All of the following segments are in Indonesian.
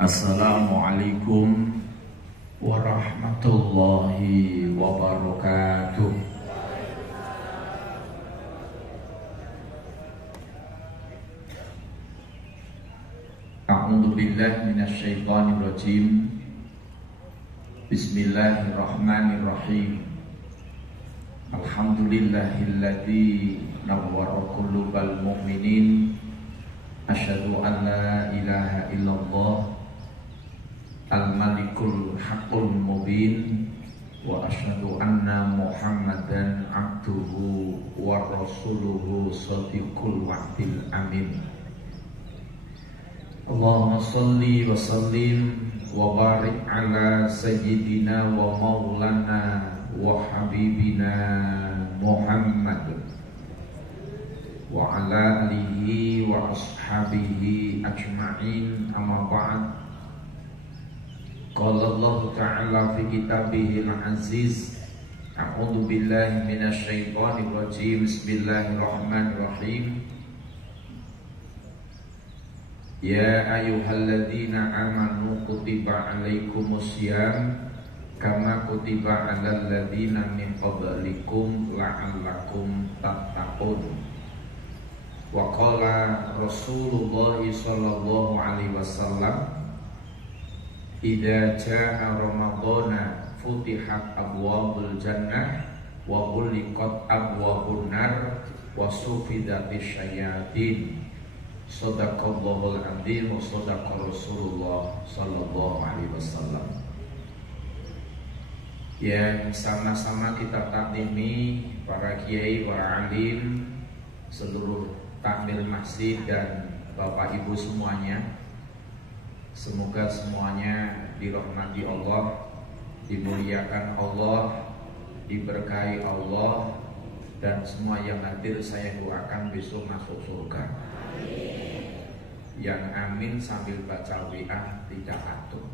Assalamualaikum warahmatullahi wabarakatuh. A'udzu billahi minasyaitonir rajim. Bismillahirrahmanirrahim. Alhamdulillahilladzi nawwara qulubal mu'minin. Asyhadu an la ilaha illallah Al-Malikul Haqqul Mubin wa asyhadu anna Muhammadan abduhu wa rasuluhu shadiqul wa'dil amin. Allahumma shalli wa sallim wa barik ala sayyidina wa maulana wa habibina Muhammad wa ala alihi wa ashabihi ajma'in, amma ba'd. Qala Allah Ta'ala fi kitabihil aziz. A'udzu billahi minasyaitonir rajim. Bismillahirrahmanirrahim. Ya ayyuhalladzina amanu kutiba alaikumusiyam kama kutiba alal ladzina min qablikum la'allakum tattaqun. Wa qala Rasulullah sallallahu alaihi wasallam, idza jaa ramadhana futihat abwabul jannah wa ghulqat abwabun nar wa sufidatis syayatin. Shadaqallahul adzim wa shadaqa Rasulullah sallallahu alaihi wasallam. Yang sama-sama kita takdimi para kiai, para alim, seluruh takmir masjid dan Bapak Ibu semuanya. Semoga semuanya dirahmati Allah, dimuliakan Allah, diberkahi Allah, dan semua yang hadir saya doakan besok masuk surga. Amin. Yang amin sambil baca WA tidak patuh.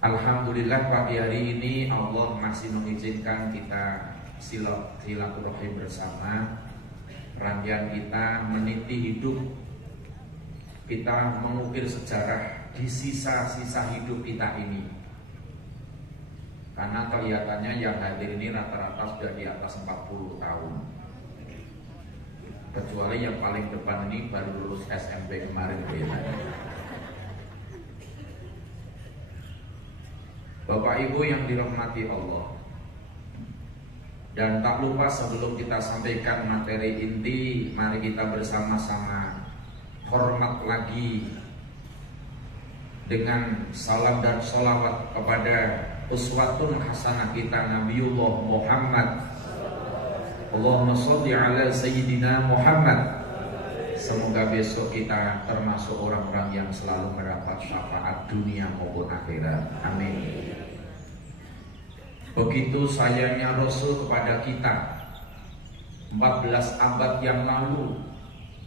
Alhamdulillah pagi hari ini Allah masih mengizinkan kita silaturahim bersama. Rangkaian kita meniti hidup, kita mengukir sejarah di sisa-sisa hidup kita ini. Karena kelihatannya yang hadir ini rata-rata sudah di atas 40 tahun. Kecuali yang paling depan ini baru lulus SMP kemarin. Bapak Ibu yang dirahmati Allah, dan tak lupa sebelum kita sampaikan materi inti, mari kita bersama-sama hormat lagi dengan salam dan sholawat kepada uswatun hasanah kita Nabiullah Muhammad. Allahumma sholli ala sayyidina Muhammad. Semoga besok kita termasuk orang-orang yang selalu mendapat syafaat dunia maupun akhirat. Amin. Begitu sayangnya Rasul kepada kita. 14 abad yang lalu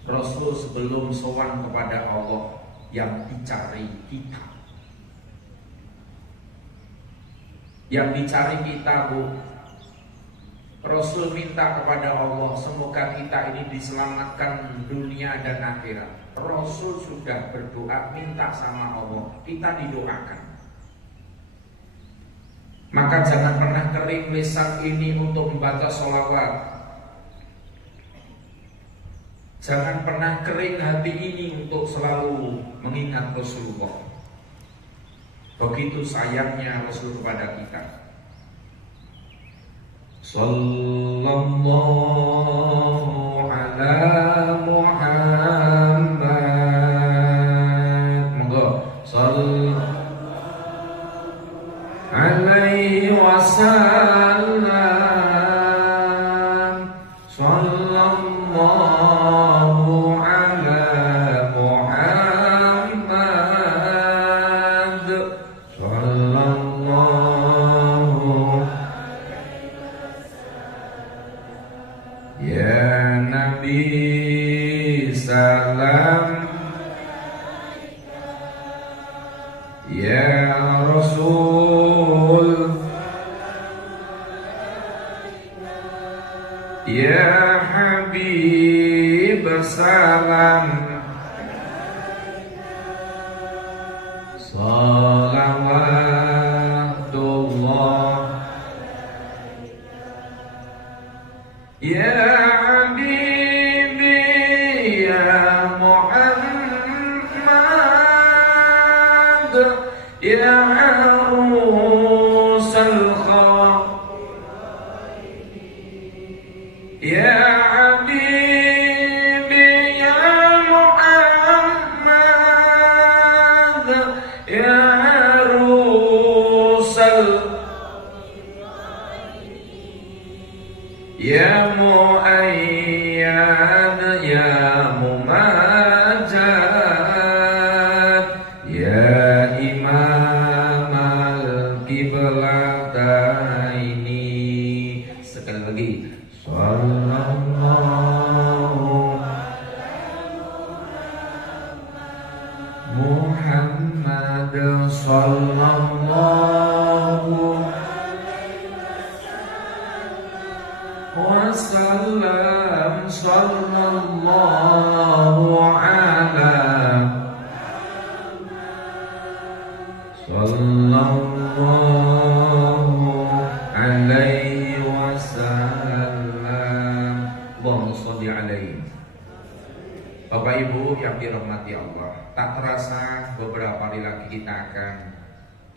Rasul sebelum sowan kepada Allah yang dicari kita. Yang dicari kita, Bu. Rasul minta kepada Allah, semoga kita ini diselamatkan dunia dan akhirat. Rasul sudah berdoa, minta sama Allah, kita didoakan. Maka jangan pernah kering lisan ini untuk membaca sholawat. Jangan pernah kering hati ini untuk selalu mengingat Rasulullah. Begitu sayangnya Rasul kepada kita. Sallallahu ala Muhammad. Monggo. Sallallahu alaihi wasallam. Sallallahu ala Muhammad. Sallallahu ya Nabi salam, ya Rasul, ya Habib salam salawatullah ya habibi ya Muhammad ya arusal khair ya habibi ya Muhammad ya arusal ya muayyad ya mumajjad ya imam al-qiblataini. Sekali lagi sallallahu Muhammad sallallahu wasallam sallallahu ala sallallahu alaihi wasallam. Allahumma sholli alaihi. Bapak Ibu yang dirahmati Allah, tak terasa beberapa hari lagi kita akan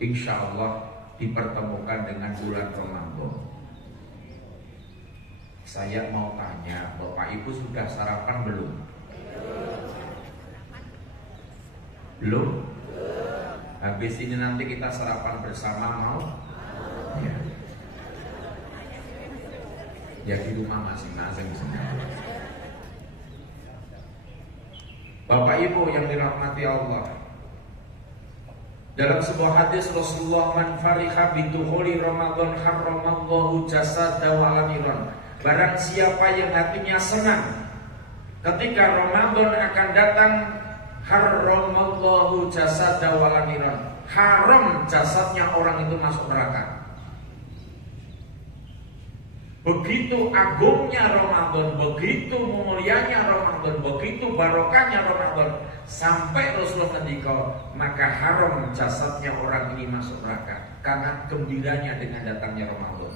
insya Allah dipertemukan dengan bulan Ramadan. Saya mau tanya, Bapak Ibu sudah sarapan belum? Belum? Habis ini nanti kita sarapan bersama mau? Ya, ya di rumah masing-masing. Bapak Ibu yang dirahmati Allah, dalam sebuah hadis Rasulullah, man fariha bidukhuli Ramadan harramallahu jasada wa alamiran. Barang siapa yang hatinya senang ketika Ramadan akan datang, harramallahu jasada wa alamiran, haram jasadnya orang itu masuk neraka. Begitu agungnya Ramadan, begitu mulianya Ramadan, begitu barokahnya Ramadan, sampai Rasulullah ngendika, maka haram jasadnya orang ini masuk neraka karena gembiranya dengan datangnya Ramadan.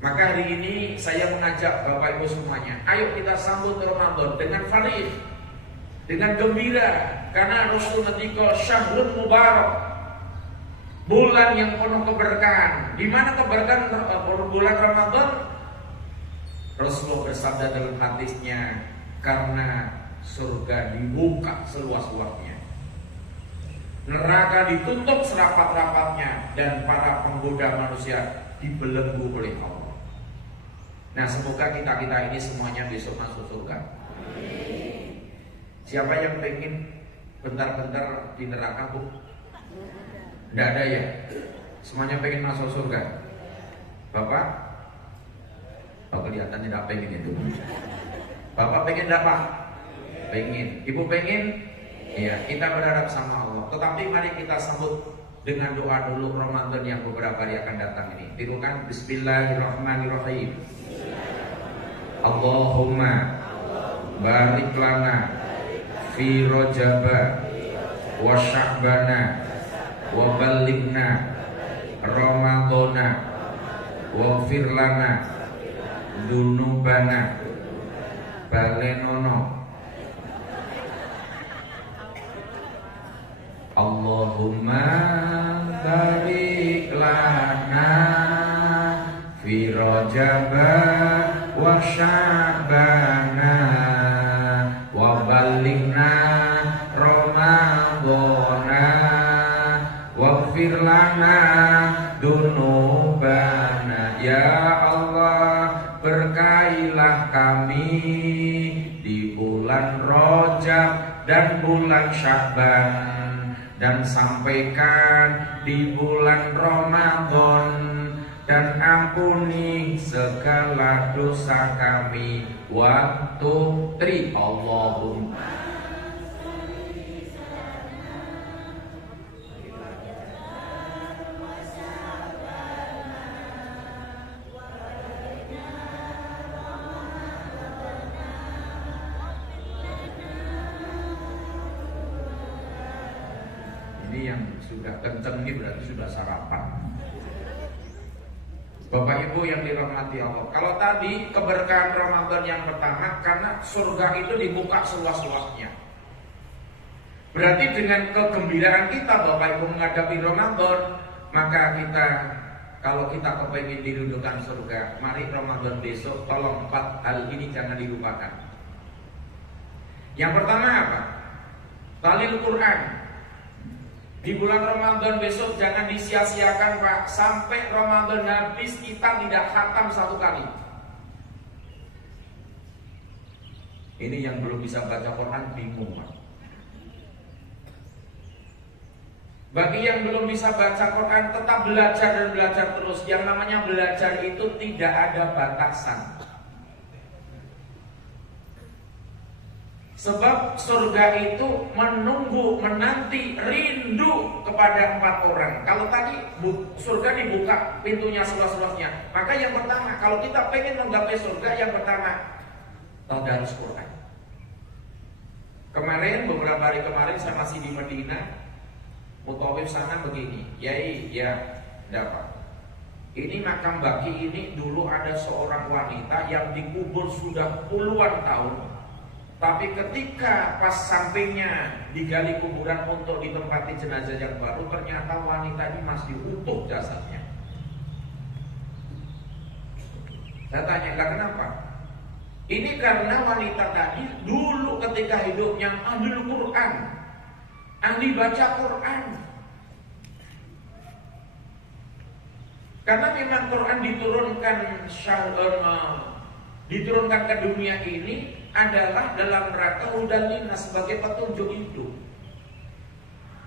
Maka hari ini saya mengajak Bapak Ibu semuanya, ayo kita sambut Ramadan dengan farih, dengan gembira, karena Rasul ngendika syahrul mubarak, bulan yang penuh keberkahan. Di mana keberkahan bulan Ramadan? Rasulullah bersabda dalam hadisnya, karena surga dibuka seluas-luasnya, neraka ditutup serapat-rapatnya, dan para penggoda manusia dibelenggu oleh Allah. Nah, semoga kita ini semuanya besok masuk surga. Siapa yang pengen bentar-bentar di neraka, Bu? Tidak ada ya? Semuanya pengen masuk surga? Bapak? Oh, kelihatan tidak pengen itu. Bapak pengen apa? Pengen. Ibu pengen? Iya, kita berharap sama Allah. Tetapi mari kita sambut dengan doa dulu Ramadan yang beberapa hari akan datang ini. Tirukan Bismillahirrahmanirrahim. Allahumma barik lana fi Rajaba wa Sya'bana wa ballighna Ramadana waghfir lana dzunubana balenono. Allahumma barik lana fi Rajaba wa Sya'bana wa ballighna Ramadana waghfir lana dzunubana. Ya Allah, berkailah kami di bulan Rajab dan bulan Sya'ban, dan sampaikan di bulan Ramadan, dan ampuni segala dosa kami. Waktu tri Allahumma yang sudah kenceng ini berarti sudah sarapan. Bapak Ibu yang dirahmati Allah, kalau tadi keberkahan Ramadan yang pertama karena surga itu dibuka seluas-luasnya. Berarti dengan kegembiraan kita Bapak Ibu menghadapi Ramadan, maka kita, kalau kita kepingin didudukan surga, mari Ramadan besok tolong 4 hal ini jangan dilupakan. Yang pertama apa? Talil Quran. Di bulan Ramadan besok jangan disia-siakan Pak. Sampai Ramadan habis kita tidak khatam 1 kali. Ini yang belum bisa baca Quran bingung Pak. Bagi yang belum bisa baca Quran, tetap belajar dan belajar terus. Yang namanya belajar itu tidak ada batasan. Sebab surga itu menunggu, menanti, rindu kepada 4 orang. Kalau tadi surga dibuka pintunya seluas-luasnya, maka yang pertama, kalau kita pengen menggapai surga, yang pertama tadarus Quran. Kemarin, beberapa hari kemarin saya masih di Medina, mutawif sana begini, Yai, ya dapat. Ini makam Baki ini dulu ada seorang wanita yang dikubur sudah puluhan tahun. Tapi ketika pas sampingnya digali kuburan untuk ditempati jenazah yang baru, ternyata wanita ini masih utuh jasadnya. Saya tanya, kenapa? Ini karena wanita tadi dulu ketika hidupnya ahli Quran, ahli baca Quran. Karena memang Quran diturunkan ke dunia ini adalah dalam rangka hudan linnas, sebagai petunjuk hidup.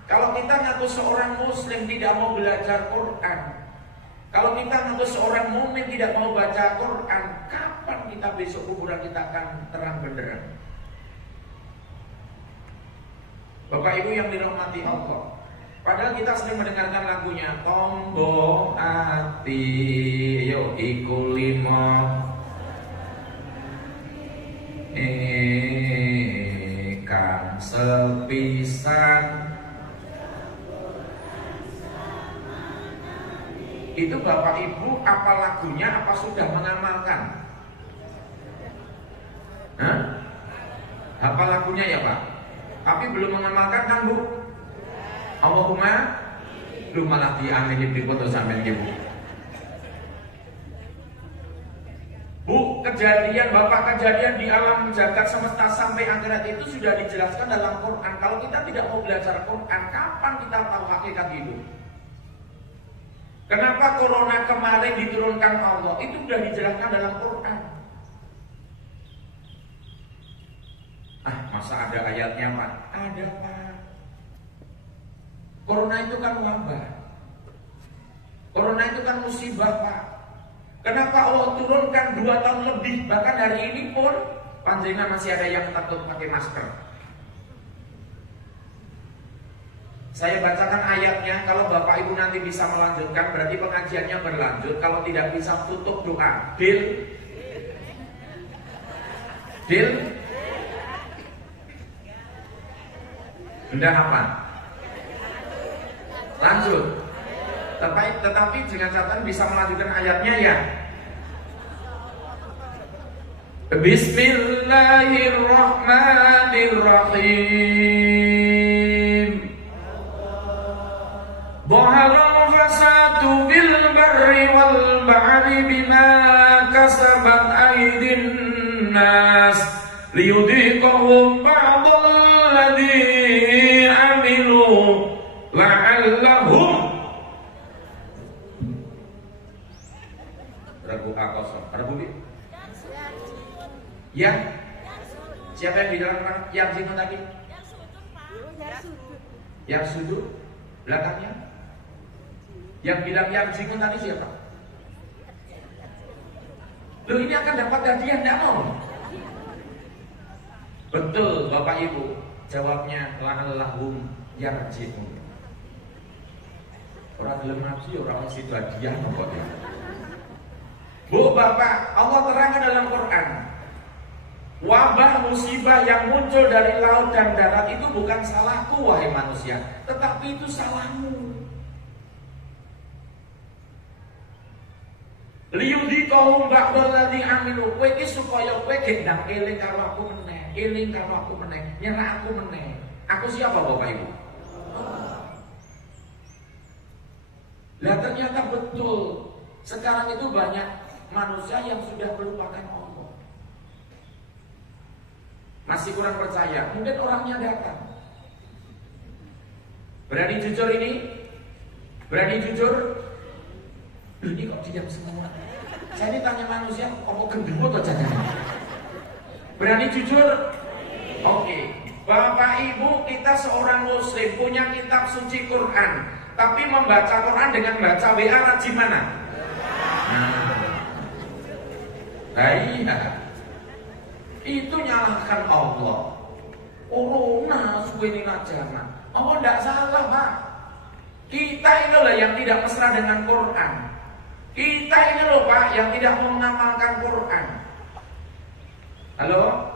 Kalau kita ngaku seorang muslim tidak mau belajar Quran, kalau kita ngaku seorang mukmin tidak mau baca Quran, kapan kita besok kuburan kita akan terang benderang? Bapak Ibu yang dirahmati Allah, padahal kita sering mendengarkan lagunya Tombo Ati Yo Iku Limo Kang sepisan. Itu Bapak Ibu apa lagunya, apa sudah mengamalkan? Hah? Apa lagunya ya Pak? Tapi belum mengamalkan kan Bu? Allahumma lu malah diamini berikut sampai Bu. Bu, kejadian Bapak kejadian di alam jagat semesta sampai akhirat itu sudah dijelaskan dalam Quran. Kalau kita tidak mau belajar Quran, kapan kita tahu hakikat hidup? Kenapa corona kemarin diturunkan Allah? Itu sudah dijelaskan dalam Quran. Masa ada ayatnya Pak? Ada Pak. Corona itu kan wabah. Corona itu kan musibah Pak. Kenapa Allah turunkan 2 tahun lebih? Bahkan hari ini pun panjena masih ada yang takut pakai masker. Saya bacakan ayatnya. Kalau Bapak Ibu nanti bisa melanjutkan, berarti pengajiannya berlanjut. Kalau tidak bisa, tutup doa. Deal? Deal? Hendak apa? Lanjut. Tetapi dengan catatan bisa melanjutkan ayatnya ya. Bismillahirrahmanirrahim. Dhaharal fasadu bil barri wal bahri bima kasabat aydin nas liyudhiqahum ba'dal ladzi amilu la'allahum. Rabu B. Ya. Siapa yang bilang yang sini tadi? Yang sudut belakangnya. Yang bilang yang sini tadi siapa? Loh, ini akan dapat hadiah enggak mau? Betul Bapak Ibu. Jawabnya la'allahum yarji'un. Orang gelem ngaji orang situ hadiah kok ya. Bu, Bapak, Allah terangkan dalam Quran. Wabah musibah yang muncul dari laut dan darat itu bukan salahku wahai manusia, tetapi itu salahmu. Liyudhiqahum ba'dalladzi amilu, kowe iki supaya kowe gendang eling karo aku meneh, eling karo aku meneh, nyerah aku meneh. Aku siapa Bapak Ibu? Lah ternyata betul. Sekarang itu banyak manusia yang sudah melupakan Allah. Masih kurang percaya, mungkin orangnya datang. Berani jujur ini? Berani jujur? Ini kok diam semua? Saya ini tanya manusia, kamu gendut atau jangan? Berani jujur? Oke. Bapak Ibu, kita seorang muslim punya kitab suci Quran, tapi membaca Quran dengan baca WA rajin mana? Nah iya, itu nyalahkan Allah. Corona suwene najana. Allah tidak salah Pak. Kita ini loh yang tidak mesra dengan Quran. Kita ini loh Pak yang tidak mengamalkan Quran. Halo?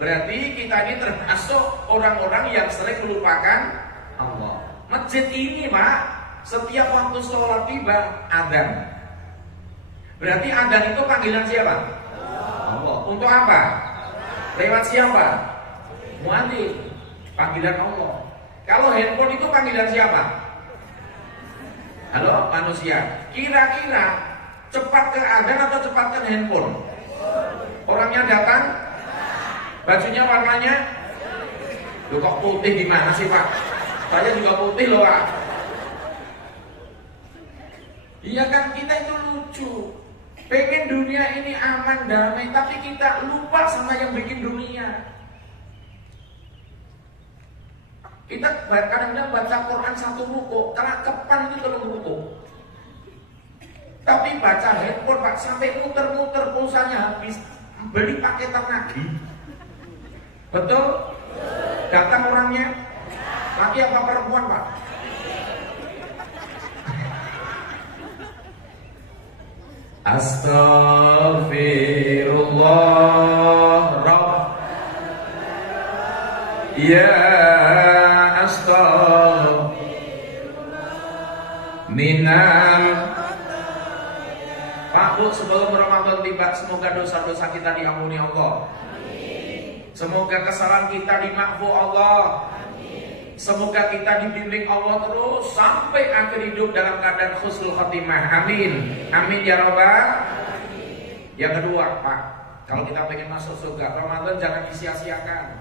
Berarti kita ini termasuk orang-orang yang sering melupakan Allah. Masjid ini Pak, setiap waktu sholat tiba adzan. Berarti adzan itu panggilan siapa? Allah. Untuk apa? Lewat siapa? Muadzin. Panggilan Allah. Kalau handphone itu panggilan siapa? Halo manusia. Kira-kira cepat ke adzan atau cepat ke handphone? Orangnya datang? Bajunya warnanya? Loh kok putih gimana sih Pak? Saya juga putih loh Pak. Iya kan, kita itu lucu. Pengen dunia ini aman, damai, tapi kita lupa sama yang bikin dunia. Kita kadang-kadang baca Quran satu ruku, kelakapan itu telung ruku. Tapi baca handphone Pak, sampai muter-muter pulsanya habis. Beli paketan lagi. Betul? Datang orangnya? Laki apa perempuan Pak? Astaghfirullah Rabb. Ya astaghfirullah minal. Pak Bu, sebelum Ramadan tiba, semoga dosa-dosa kita diampuni Allah. Semoga kesalahan kita dimaafkan Allah. Semoga kita dibimbing Allah terus sampai akhir hidup dalam keadaan husnul khotimah. Amin. Amin ya rabbal. Yang kedua, Pak, kalau kita pengen masuk surga, Ramadan jangan disia-siakan.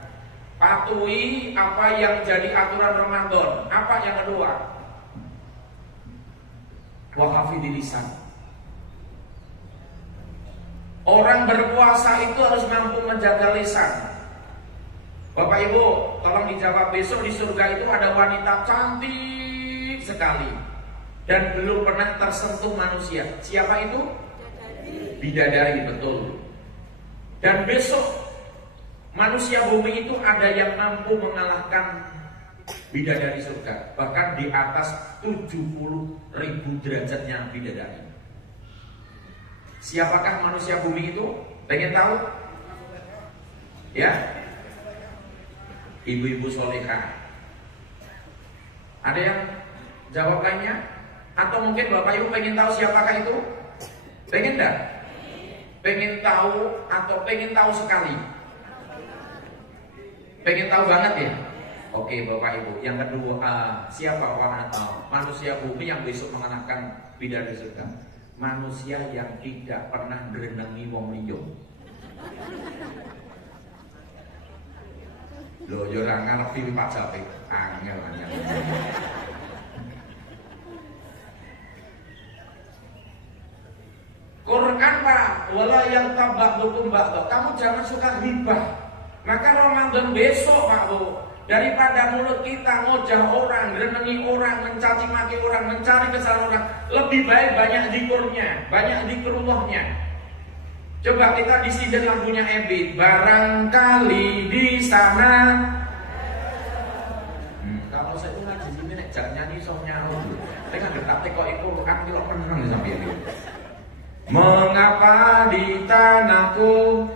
Patuhi apa yang jadi aturan Ramadan. Apa yang kedua? Wa hafidil lisan. Orang berpuasa itu harus mampu menjaga lisan. Bapak Ibu, tolong dijawab, besok di surga itu ada wanita cantik sekali dan belum pernah tersentuh manusia. Siapa itu? Bidadari, betul. Dan besok manusia bumi itu ada yang mampu mengalahkan bidadari surga, bahkan di atas 70.000 derajatnya bidadari. Siapakah manusia bumi itu? Pengen tahu? Ya? Ibu-ibu solehah. Ada yang jawab lainnya? Atau mungkin Bapak Ibu pengen tahu siapakah itu? Pengen enggak? Pengen tahu atau pengen tahu sekali? Pengen tahu banget ya? Oke Bapak Ibu. Yang kedua, siapa orang manusia bumi yang besok mengenakan bidadari surga? Manusia yang tidak pernah berenangi wong liya. Loh, yo ora ngerti Pak Jape. Angel. Quran Pak, wala yang tabak hukum bakto. Kamu jangan suka ghibah. Maka Ramadan besok Pak Bu, daripada mulut kita ngojah orang, renengi orang, mencaci maki orang, mencari kesalahan orang, lebih baik banyak zikurnya, banyak zikrullahnya. Coba kita disiden lagunya Ebit, barangkali di sana. Kalau saya tuh ngaji sini nek jak nyanyi sok nyaru. Tengah getak teko Quran ki lho meneng sampai ini. Mengapa di tanahku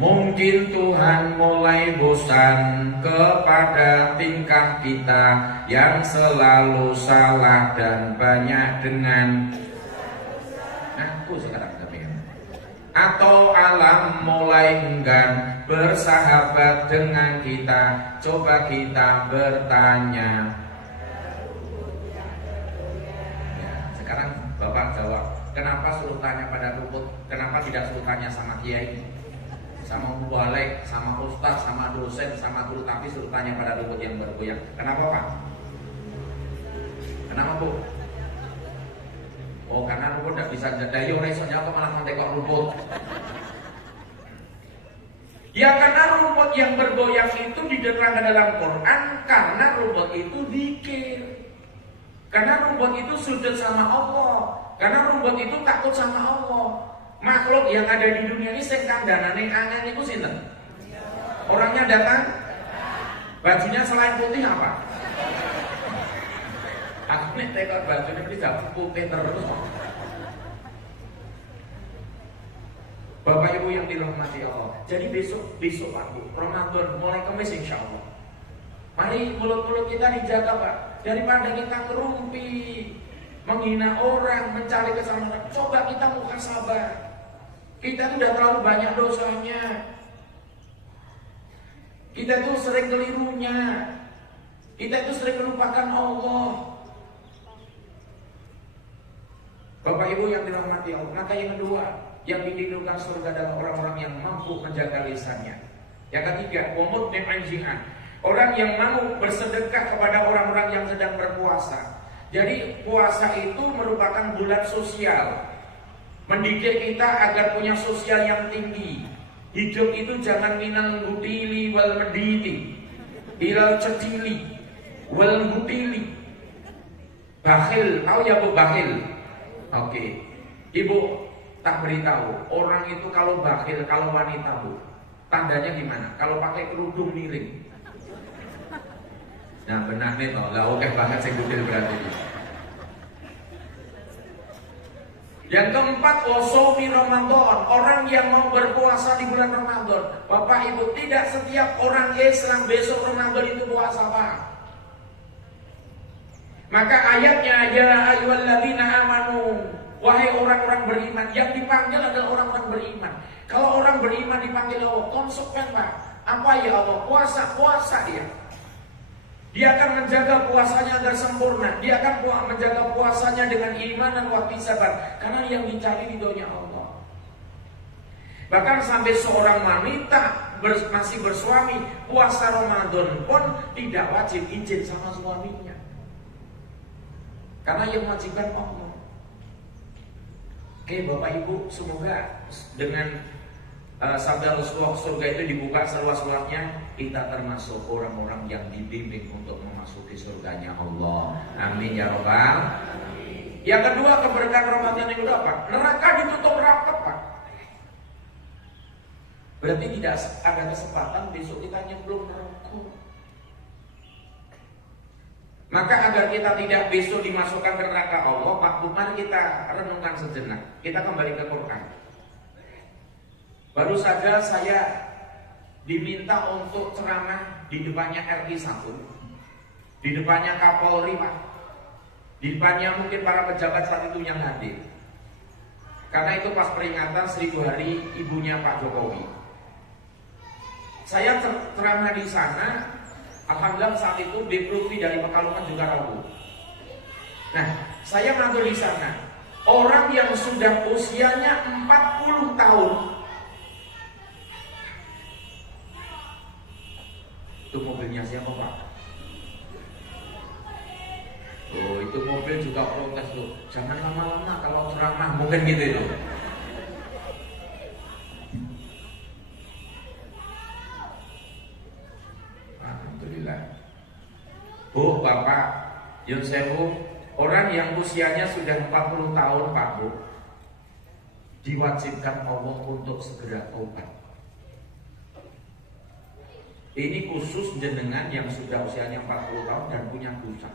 Mungkin Tuhan mulai bosan kepada tingkah kita yang selalu salah dan banyak dengan aku sekarang demikian. Atau alam mulai enggan bersahabat dengan kita. Coba kita bertanya. Ya, sekarang Bapak jawab, kenapa suruh tanya pada rumput? Kenapa tidak suruh tanya sama kiai, sama mubalek, sama ustaz, sama dosen, sama guru, tapi suruh tanya pada rumput yang bergoyang? Kenapa Pak? Kenapa Bu? Oh, karena rumput tidak bisa jadai, resonnya atau malah mentekok rumput. Ya karena rumput yang bergoyang itu diterangkan dalam Quran karena rumput itu zikir. Karena rumput itu sujud sama Allah. Karena rumput itu takut sama Allah. Makhluk yang ada di dunia ini sing kandhanane angen iku sinten? Orangnya datang, bajunya selain putih apa? Aku nek tekok bajunya tidak putih terus. Bapak Ibu yang dirahmati Allah. Jadi besok Pak Bu, Ramadan mulai Kamis insya Allah. Mari mulut-mulut kita dijaga Pak. Daripada kita kerumpi, menghina orang, mencari kesalahan, coba kita muhasabah. Kita sudah terlalu banyak dosanya. Kita itu sering kelirunya. Kita itu sering melupakan Allah. Bapak Ibu yang dirahmati Allah. Maka yang kedua, yang dirindukan surga adalah orang-orang yang mampu menjaga lisannya. Yang ketiga, wamutni anjingan. Orang yang mau bersedekah kepada orang-orang yang sedang berpuasa. Jadi puasa itu merupakan bulan sosial. Mendidik kita agar punya sosial yang tinggi. Hidup itu jangan minal mutili wal mediti, ilal cetili wal mutili. Bakhil, tahu ya Bu bakhil? Oke. Ibu tak beritahu, orang itu kalau bakhil, kalau wanita Bu, tandanya gimana? Kalau pakai kerudung miring. Nah benar nih toh, lah oke banget saya gudil berarti. Yang keempat, wasomi Ramadan. Orang yang mau berpuasa di bulan Ramadan. Bapak Ibu, tidak setiap orang Islam besok Ramadan itu puasa Pak. Maka ayatnya, ya ayyuhalladzina amanu, wahai orang-orang beriman. Yang dipanggil adalah orang-orang beriman. Kalau orang beriman dipanggil Allah, konsekuen Pak. Apa ya Allah? Puasa dia. Dia akan menjaga puasanya agar sempurna. Dia akan menjaga puasanya dengan iman dan wahtisaban. Karena yang dicari ridhonya Allah. Bahkan sampai seorang wanita masih bersuami, puasa Ramadan pun tidak wajib izin sama suaminya. Karena yang wajibkan Allah. Oke Bapak Ibu, semoga dengan sabda Rasulullah surga itu dibuka seluas-luasnya, kita termasuk orang-orang yang dibimbing untuk memasuki surganya Allah. Amin ya Rabbal. Yang kedua, keberkahan Ramadan yang kedua apa? Neraka ditutup rapat Pak. Berarti tidak ada kesempatan besok kita nyemplung neraka. Maka agar kita tidak besok dimasukkan ke neraka Allah, Pak, mari kita renungkan sejenak. Kita kembali ke Quran. Baru saja saya diminta untuk ceramah di depannya RI 1, di depannya Kapolri Pak, di depannya mungkin para pejabat saat itu yang hadir. Karena itu pas peringatan 1000 hari ibunya Pak Jokowi. Saya ceramah di sana, alhamdulillah saat itu Deputi dari Pekalongan juga rawu. Nah, saya matur di sana, orang yang sudah usianya 40 tahun. Itu mobilnya siapa Pak? Oh itu mobil juga protes loh. Jangan lama-lama kalau ceramah, mungkin gitu loh. Alhamdulillah. Bu, Bapak, Yun Sewu, orang yang usianya sudah 40 tahun Pak Bu, diwajibkan Allah untuk segera tobat. Ini khusus jenengan yang sudah usianya 40 tahun dan punya dosa.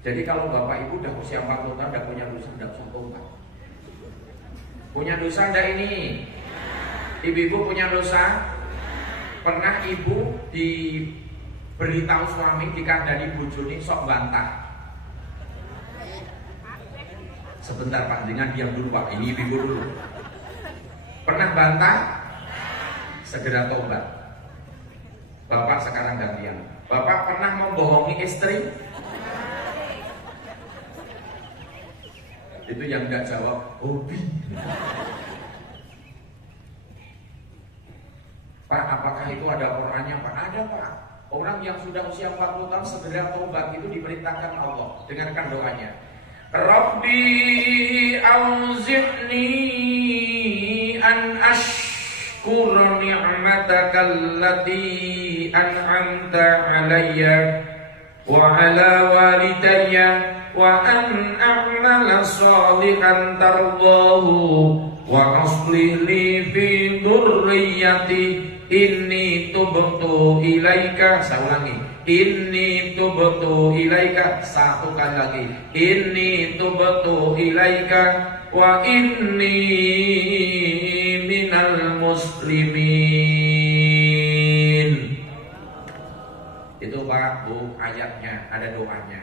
Jadi kalau Bapak Ibu udah usia 40 tahun dan punya dosa, tidak usah tobat. Punya dosa enggak ini? Ibu-ibu punya dosa? Pernah ibu diberitahu suami dikandani bojone sok bantah? Sebentar Pak, dengan diam dulu Pak, ini ibu dulu. Pernah bantah? Segera tobat. Bapak sekarang gantian. Bapak pernah membohongi istri? Itu yang enggak jawab, hobi. Pak, apakah itu ada Qur'annya Pak? Ada Pak. Orang yang sudah usia 40 tahun segera tobat itu diperintahkan Allah. Dengarkan doanya. Rabbi auzi'ni an ashkura ni'mataka allati an'amta alayya wa ala walidayya wa an a'mala shalihan tardahu wa aslih li fi dhurriyyati inni tubtu ilaika. Saya ulangi, inni tubtu ilaika. Satu kali lagi, inni tubtu ilaika wa inni minal muslimin. Itu Pak Bu ayatnya, ada doanya.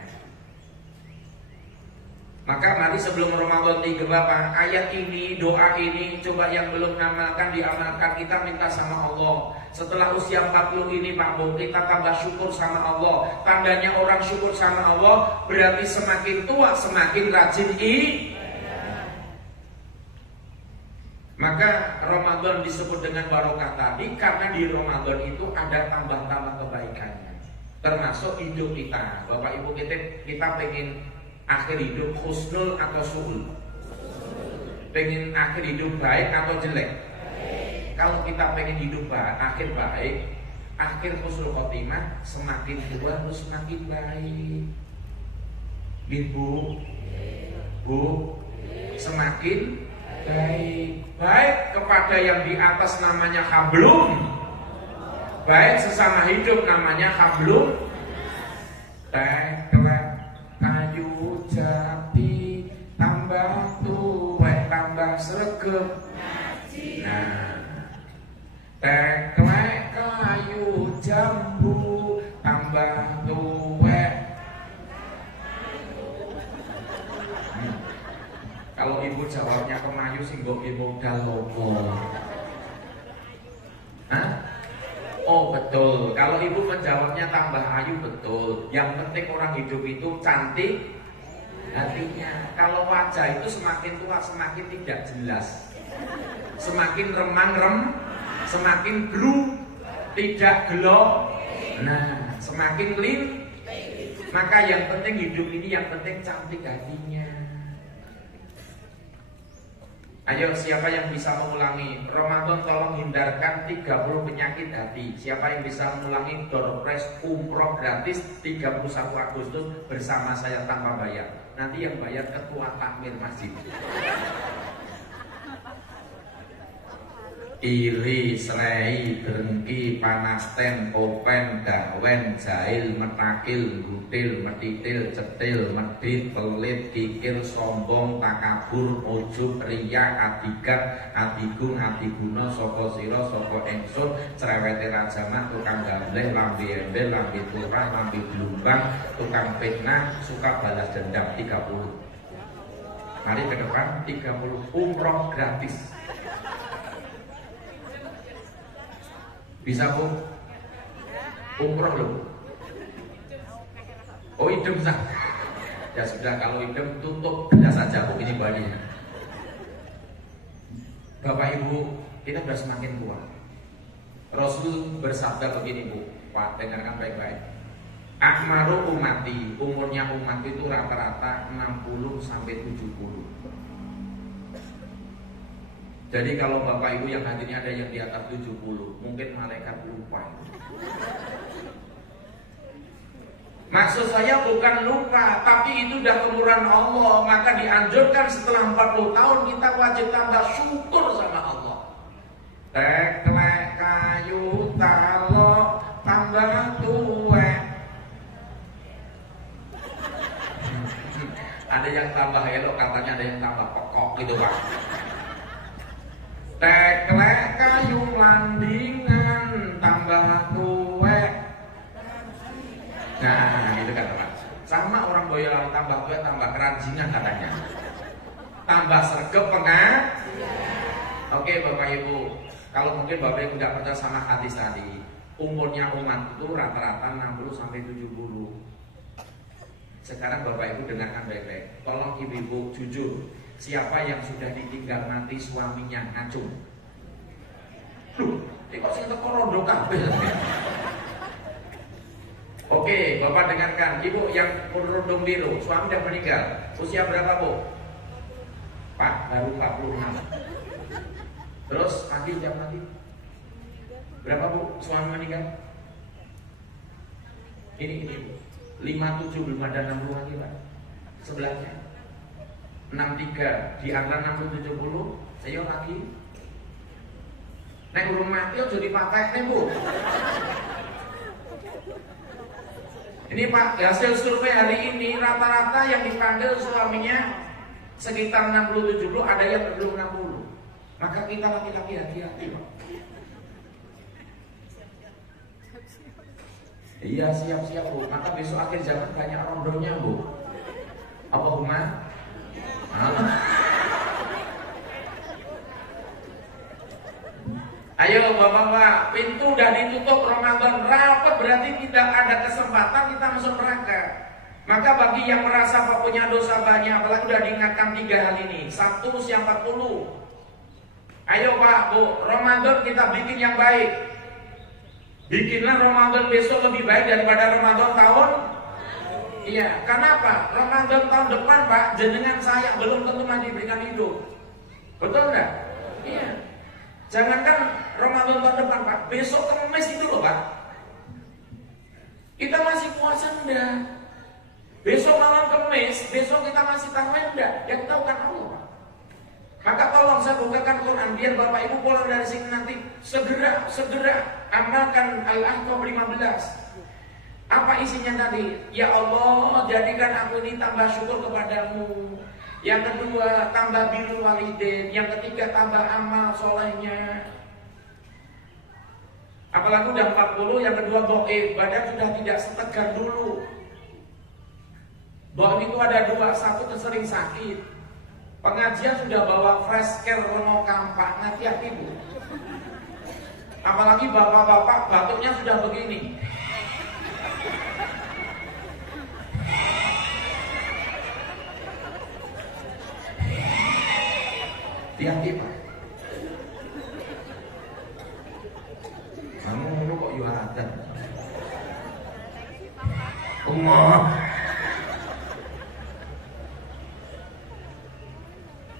Maka mari sebelum Ramadan tiba Bapak, ayat ini, doa ini, coba yang belum ngamalkan diamalkan. Kita minta sama Allah. Setelah usia 40 ini Pak Bu, kita tambah syukur sama Allah. Tandanya orang syukur sama Allah berarti semakin tua semakin rajin Maka Ramadan disebut dengan barokah tadi karena di Ramadan itu ada tambah-tambah kebaikannya. Termasuk hidup kita. Bapak Ibu kita pengen akhir hidup husnul atau su'ul? Pengen akhir hidup baik atau jelek? Kalau kita pengen hidup akhir baik, akhir husnul khotimah, semakin tua harus semakin baik. Bu, semakin baik. Baik kepada yang di atas namanya hablum, baik sesama hidup namanya hablum. Kayu jati tambah tuwek tambah sregep. Nah, teklek kayu jambu tambah tuwek. Kalau ibu jawabnya kemayu sing mbok modal lopo? Hah? Oh betul, kalau ibu menjawabnya tambah ayu betul. Yang penting orang hidup itu cantik hatinya. Kalau wajah itu semakin tua semakin tidak jelas, semakin semakin glu, tidak glow. Nah, semakin clean. Maka yang penting hidup ini, yang penting cantik hatinya. Ayo, siapa yang bisa mengulangi Ramadan, tolong hindarkan 30 penyakit hati. Siapa yang bisa mengulangi door prize umroh gratis 31 Agustus bersama saya tanpa bayar. Nanti yang bayar ketua takmir masjid. Iri, selai, drengki, panasten, open, dawen, jahil, metakil, gutil, metitil, cetil, medit, pelit, kikir, sombong, takabur, ujub, riya, adigat, adigung, adiguna, soko siro, soko engsun, cerewete rajamah, tukang gambleh, lambi embel, lambi turah, lambi gelombang, tukang fitnah, suka balas dendam. 30. Mari ke depan, 30 umroh gratis. Bisa Bu? Umroh loh. Oh idem sah. Ya sudah, kalau idem tutup benda saja Bu, ini bayinya. Bapak Ibu, kita sudah semakin tua. Rasul bersabda begini Bu, Pak, dengarkan baik-baik. Akmaru umati, umurnya umat itu rata-rata 60 sampai 70. Jadi kalau Bapak Ibu yang hatinya ada yang di atas 70, mungkin malaikat lupa. Maksud saya bukan lupa, tapi itu udah kemurahan Allah. Maka dianjurkan setelah 40 tahun kita wajib tambah syukur sama Allah. Teklek kayu talo tambah tuwek. Ada yang tambah elok, katanya ada yang tambah pokok gitu Pak. Teklek kayu tandingan tambah tuwek. Nah, gitu kata Pak. Sama orang Boyolali, tambah tuwek tambah keranjingan katanya. Tambah sregep Oke Bapak Ibu, kalau mungkin Bapak Ibu tidak percaya sama hadis tadi, umurnya umat itu rata-rata 60 sampai 70. Sekarang Bapak Ibu dengarkan baik-baik. Tolong ibu-ibu jujur, siapa yang sudah ditinggal mati suaminya ngacung? Loh, ini kok sing teko rondo kabeh. Oke, Bapak dengarkan. Ibu yang kerudung biru, suami sudah meninggal. Usia berapa, Bu? Pak, baru 46. Terus mati jam mati? Berapa, Bu? Suami meninggal? Ini Bu. 57 belum ada 60 lagi, Pak. Sebelahnya 63 di antara 60 70. Ayo lagi. Nek urung mati aja dipakai nih, Bu. Ini Pak, hasil survei hari ini rata-rata yang dipanggil suaminya sekitar 60-70, ada yang belum 60. Maka kita laki-laki hati-hati, Pak. Iya, siap-siap, Bu. Maka besok akhir zaman banyak rondonya, Bu. Apa Huma? Ayo Bapak-bapak, pintu udah ditutup Ramadan rapat, berarti tidak ada kesempatan kita masuk neraka. Maka bagi yang merasa Pak punya dosa banyak, apalagi udah diingatkan 3 hal ini. 1 usia 40. Ayo Pak, Bu, Ramadan kita bikin yang baik. Bikinlah Ramadan besok lebih baik daripada Ramadan tahun. Iya, kenapa? Ramadan tahun depan Pak, jenengan saya belum tentu masih diberikan hidup. Betul enggak? Iya. Jangankan Ramadan tahun depan Pak, besok Kamis itu loh Pak, kita masih puasa enggak? Besok malam Kamis, besok kita masih tarawih enggak? Yang tahu kan Allah Pak. Maka tolong saya bukakan Quran biar Bapak Ibu pulang dari sini nanti segera amalkan Al-Ahqaf 15. Apa isinya tadi? Ya Allah, jadikan aku ini tambah syukur kepadamu. Yang kedua, tambah birrul walidain. Yang ketiga, tambah amal solehnya. Apalagi udah 40, yang kedua dhaif, badan sudah tidak setegar dulu. Dhaif itu ada 2, satu sering sakit. Pengajian sudah bawa fresh care rengo kampak, hati-hati Bu. Apalagi bapak-bapak batuknya sudah begini. Hati-hati Pak. Kamu kok yuaratan? Allah.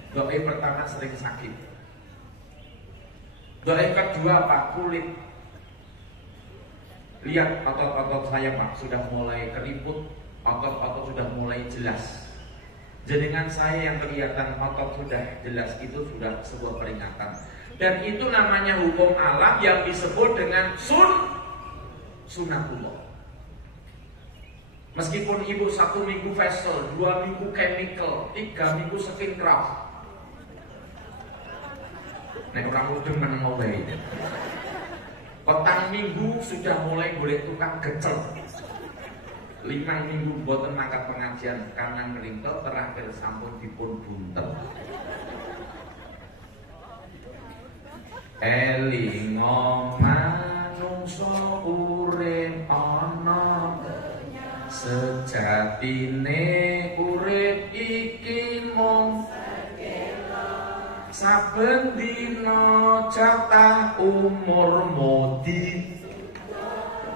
Doa pertama sering sakit. Doa kedua Pak, kulit. Lihat otot-otot saya Pak, sudah mulai keriput, otot-otot sudah mulai jelas. Jenengan saya yang kelihatan otot sudah jelas, itu sudah sebuah peringatan. Dan itu namanya hukum alam yang disebut dengan sunatullah. Meskipun ibu 1 minggu facial, 2 minggu chemical, 3 minggu skin craft, nek orang udah menengoleh. Petang minggu sudah mulai boleh tukang gecel. 5 minggu boten mangkat pengajian kanan ngerintel, terakhir sampun dipun buntel. Elingo manungsa urip ana, sejatine urip iki mung saben dina jatah umur modi.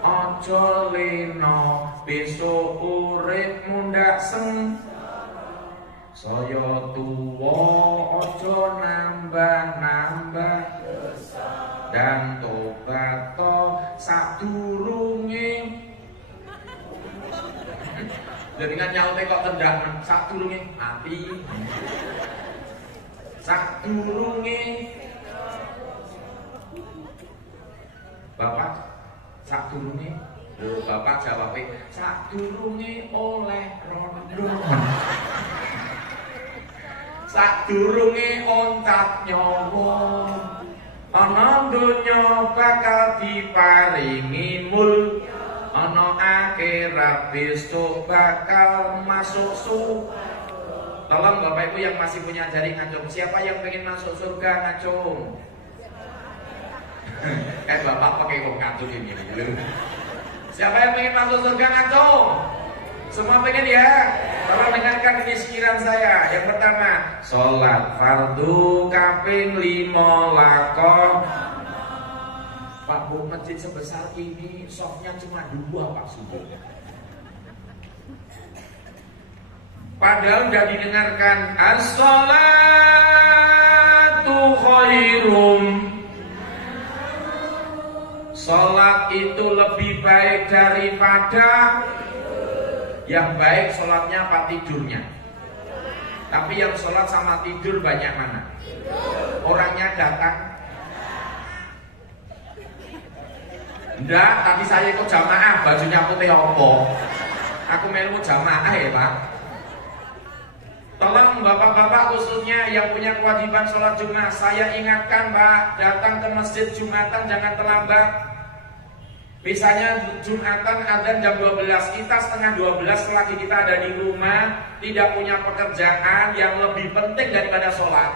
Aja lena besok urip mundak saya tuwa, aja nambah-nambah dan tobat sadurunge. Jadi kan nyaute kok tendangan sadurunge mati. Sadurunge Bapak, sadurunge lho Bapak jawabnya sadurunge oleh rondo. Sadurunge oncat nyawa ana donya bakal diparingi mulya, ana akhirat besok bakal masuk surga. Tolong Bapak Ibu yang masih punya jari ngacung, siapa yang pengen masuk surga ngacung? Bapak pakai kok ngacung ini dulu. Siapa yang pengen masuk surga ngacung? Semua pengen ya? Tolong dengarkan ini sikiran saya. Yang pertama, sholat fardu kaping 5 lakon. Pak Bu, masjid sebesar ini softnya cuma 2 Pak Subuh. Padahal udah didengarkan as-sholatu khairum. Sholat itu lebih baik daripada. Yang baik sholatnya apa tidurnya? Tapi yang sholat sama tidur banyak mana? Orangnya datang? Enggak, tadi saya ikut jamaah, bajunya putih opo. Aku melu jamaah ya Pak. Tolong bapak-bapak khususnya yang punya kewajiban sholat Jumat, saya ingatkan Pak, datang ke masjid Jumatan jangan terlambat. Misalnya Jumatan adzan jam 12, kita setengah 12 selagi kita ada di rumah, tidak punya pekerjaan yang lebih penting daripada sholat,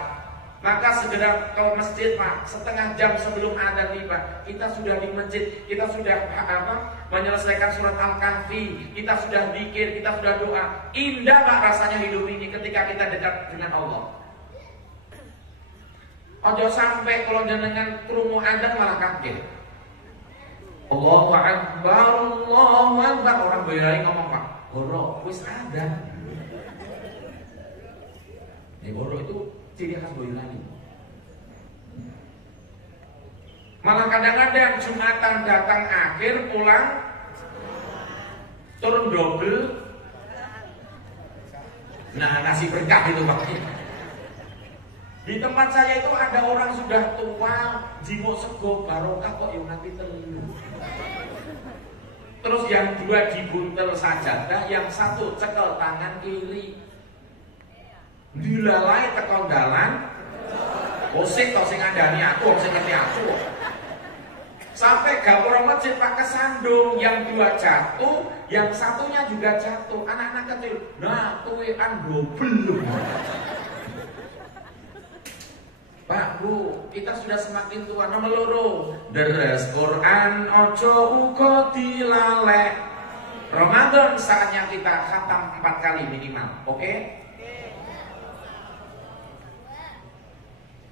maka segera ke masjid Pak, setengah jam sebelum adzan tiba. Kita sudah di masjid, kita sudah menyelesaikan surat Al-Kahfi, kita sudah zikir, kita sudah doa. Indah Pak rasanya hidup ini ketika kita dekat dengan Allah. Ojo sampai kalau dengan krungu adzan malah kaget. Allahu Akbar, Allahu Akbar. Orang Boyolali ngomong Pak, goro, wis ada. Goro itu ciri khas Boyolali. Malah kadang-kadang Jumatan datang akhir, pulang turun double. Nah, nasi berkah itu Pak. Di tempat saya itu ada orang sudah tua, jimuk sego barokah kok yang nanti telu. Terus yang 2 dibuntel sajadah, yang 1 cekel tangan kiri. Dilalai tekel dalan. Osik to sing ngandani aku, sing ngerti aku. Sampai gapura masjid Pak kesandung, yang 2 jatuh, yang 1-nya juga jatuh. Anak-anak kecil, nah tuwean double. Pak Bu, kita sudah semakin tua. Nomor loro, deres Quran ojo uga dilalek. Ramadan saatnya kita khatam 4 kali minimal, oke?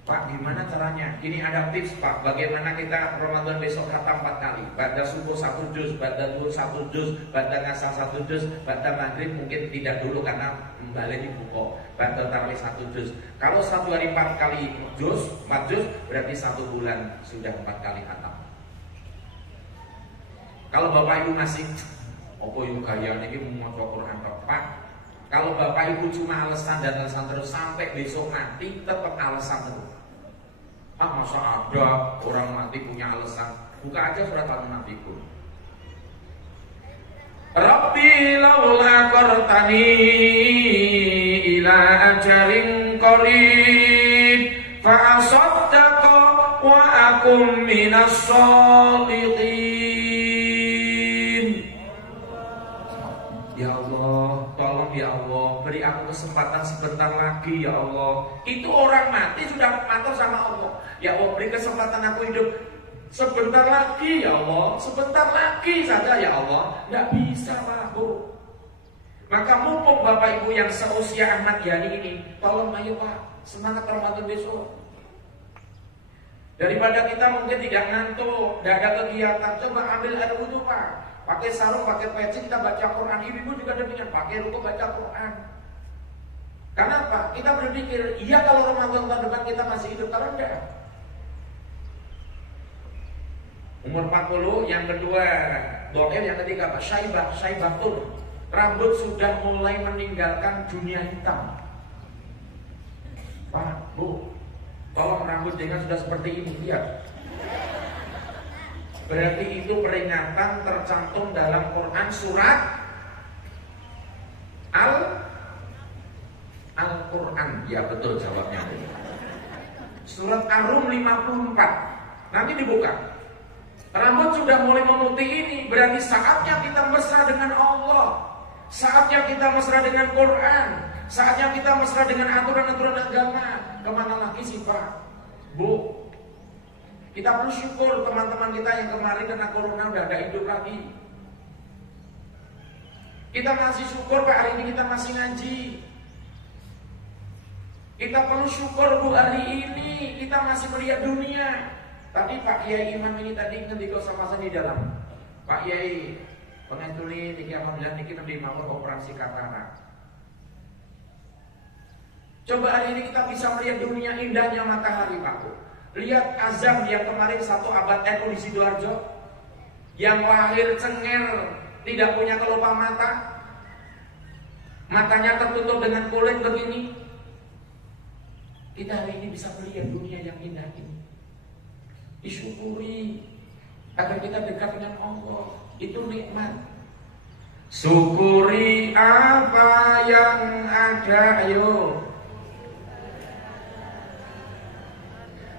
Pak, gimana caranya? Ini ada tips Pak, bagaimana kita Ramadan besok khatam 4 kali. Ba'da subuh 1 juz, ba'da zuhur 1 juz, ba'da ngasar 1 juz, ba'da maghrib mungkin tidak dulu karena balik dibuka. Ba'da tarawih 1 juz. Kalau 1 hari 4 kali juz, 4 juz, berarti 1 bulan sudah 4 kali khatam. Kalau Bapak Ibu masih opo yo gaya niki mau maca Quran tepat. Kalau Bapak Ibu cuma alasan dan alasan terus sampai besok mati tetap alasan terus. Masa ada orang mati punya alasan? Buka aja surat Al-Munafiqun. Rabbi laula qartani ila ajalin qarib fa asaddaqa wa akum minas sholihin. Ya Allah, tolong ya Allah, beri aku kesempatan sebentar lagi ya Allah. Itu orang mati sudah matur sama Allah. Ya Allah, beri kesempatan aku hidup sebentar lagi ya Allah, sebentar lagi saja ya Allah. Nggak bisa Pak Bu. Maka mumpung Bapak Ibu yang seusia Ahmad Yani ini, tolong ayo Pak, semangat Ramadan besok. Daripada kita mungkin tidak ngantuk, tidak ada kegiatan, coba ambil air wudhu Pak. Pakai sarung, pakai peci, kita baca Quran. Ibu juga demikian, pakai ruku baca Quran. Kenapa? Kita berpikir, iya kalau Ramadan tahun depan kita masih hidup, kalau enggak. Umur 40, yang kedua doair, yang ketiga apa? Syaibatul. Rambut sudah mulai meninggalkan dunia hitam. Pak, Bu, tolong rambut dengan sudah seperti ini, lihat. Berarti itu peringatan tercantum dalam Quran surat Al-Quran. Ya betul jawabnya. Surat Ar-Rum 54. Nanti dibuka. Rambut sudah mulai memutih ini, berarti saatnya kita mesra dengan Allah. Saatnya kita mesra dengan Quran. Saatnya kita mesra dengan aturan-aturan agama. Kemana lagi sih Pak? Bu, kita perlu syukur teman-teman kita yang kemarin kena corona udah ada hidup lagi. Kita masih syukur Pak, hari ini kita masih ngaji. Kita perlu syukur Bu, hari ini kita masih melihat dunia. Tadi Pak Kiai Imam ini tadi ngendiko sama saya di dalam. Pak Kiai, pengentuli niki alhamdulillah niki nembe mawon operasi katarak. Coba hari ini kita bisa melihat dunia indahnya matahari Pak Bu. Lihat Azam yang kemarin 1 abad NU di Sidoarjo, yang lahir cengeng, tidak punya kelopak mata, matanya tertutup dengan kulit begini. Kita hari ini bisa melihat dunia yang indah ini. Disyukuri agar kita dekat dengan Allah. Itu nikmat. Syukuri apa yang ada, ayo.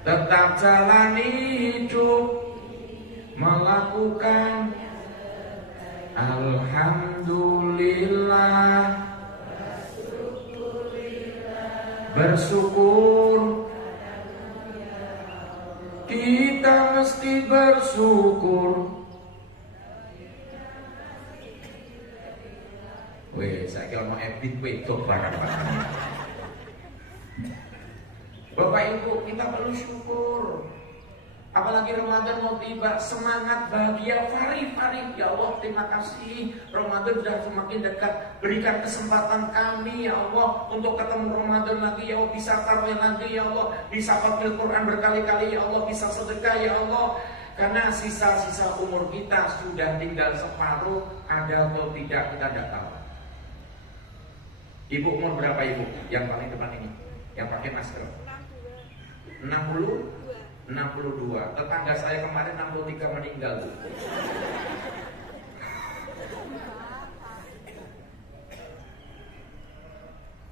Tetap jalani hidup, melakukan alhamdulillah, bersyukur. Kita mesti bersyukur. Weh, saya kira mau edit wedok barang-barang. Bapak Ibu, kita perlu syukur. Apalagi Ramadan mau tiba, semangat, bahagia, fari-fari. Ya Allah, terima kasih. Ramadan sudah semakin dekat. Berikan kesempatan kami, ya Allah, untuk ketemu Ramadan lagi. Ya Allah, bisa tarawih lagi, ya Allah. Bisa baca Quran berkali-kali, ya Allah. Bisa sedekah, ya Allah. Karena sisa-sisa umur kita sudah tinggal separuh. Ada atau tidak, kita tidak tahu. Ibu umur berapa Ibu? Yang paling depan ini, yang pakai masker. 62. Tetangga saya kemarin 63 meninggal.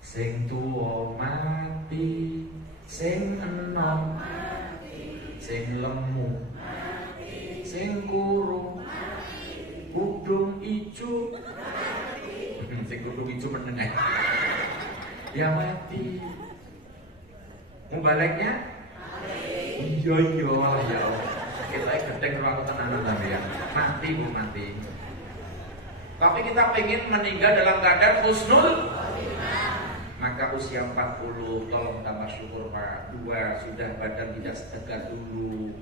Sing tuwa mati, sing enom mati, sing lemu mati, sing kurung mati, kudung ijo mati. Sing kudung ijo meneng. Ya mati. Mubaliknya iya ya kita gedeng ruang tenanan tapi ya mati Bu mati. Tapi kita pengen meninggal dalam keadaan husnul, maka usia 40 tolong tambah syukur Pak. 2 sudah badan tidak setegar dulu.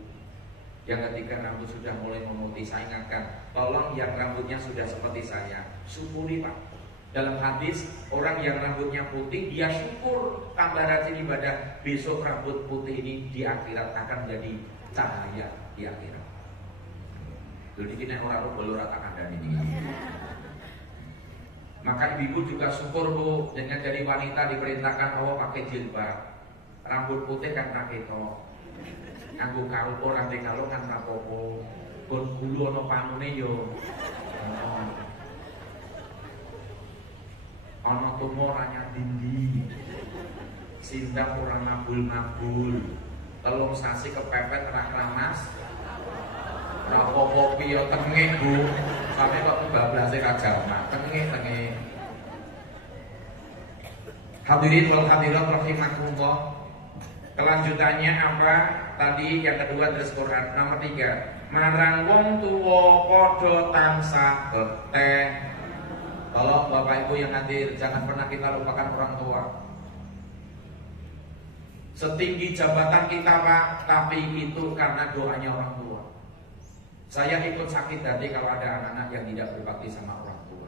Yang ketiga rambut sudah mulai memutih. Saya ingatkan, tolong yang rambutnya sudah seperti saya, syukuri Pak. Dalam hadis, orang yang rambutnya putih dia syukur, tambah rajin ibadah. Besok rambut putih ini di akhirat akan menjadi cahaya di akhirat. Jadi kini orang belum ratakan ini. Maka ibu juga syukur Bu, dengan jadi wanita diperintahkan Allah pakai jilbab. Rambut putih kan pakai to. Anggo kalung orang di kalung kan rapopo. Gon gulu ono panune yo. Ono tumor hanya dindi. Sindang orang mabul-mabul. Telung sasi kepepet rak ramas. Rapopo piyo tengih Bu. Sampai kok kebablase ra jamak. Tengih. Hadirin wal hadirat rahimakumullah. Kelanjutannya apa? Tadi yang kedua terus Quran. Nomor 3, marang wong tuwa padha tansah beteh. Tolong Bapak Ibu yang hadir, jangan pernah kita lupakan orang tua. Setinggi jabatan kita Pak, tapi itu karena doanya orang tua. Saya ikut sakit hati kalau ada anak-anak yang tidak berbakti sama orang tua.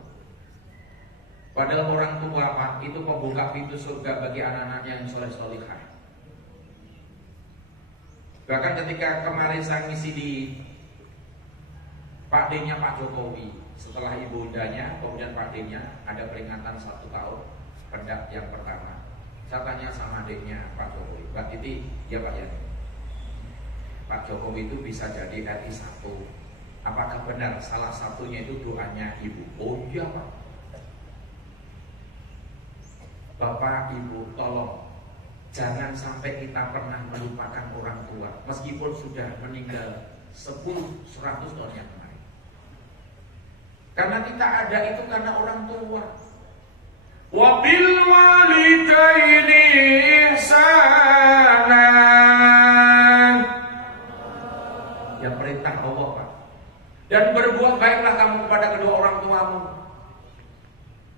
Padahal orang tua Pak, itu pembuka pintu surga bagi anak-anaknya yang soleh-solihah. Bahkan ketika kemarin saya ngisi di Pak D-nya Pak Jokowi, setelah ibu undanya, kemudian Pak D-nya ada peringatan 1 tahun pendak yang pertama. Saya tanya sama adiknya Pak Jokowi, Pak Titi, ya Pak ya, Pak Jokowi itu bisa jadi RI 1. Apakah benar salah satunya itu doanya ibu? Oh iya Pak. Bapak Ibu tolong jangan sampai kita pernah melupakan orang tua meskipun sudah meninggal 10-100 tahun yang kemarin. Karena kita ada itu karena orang tua. Wabil walidaini ihsana. Ya perintah Allah, Pak. Dan berbuat baiklah kamu kepada kedua orang tuamu.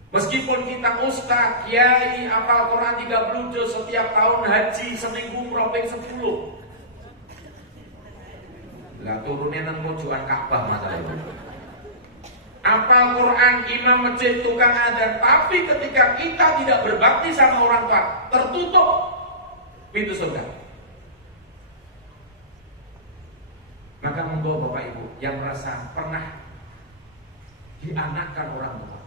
Meskipun kita ustaz, kiai, hafal Quran 30 juz setiap tahun, haji seminggu propeng 10. Lah turunnya nang pojokan Ka'bah masalahnya. Hafal Quran, imam masjid, tukang adzan, tapi ketika kita tidak berbakti sama orang tua, tertutup pintu surga. Maka monggo Bapak Ibu yang merasa pernah dianakkan orang tua,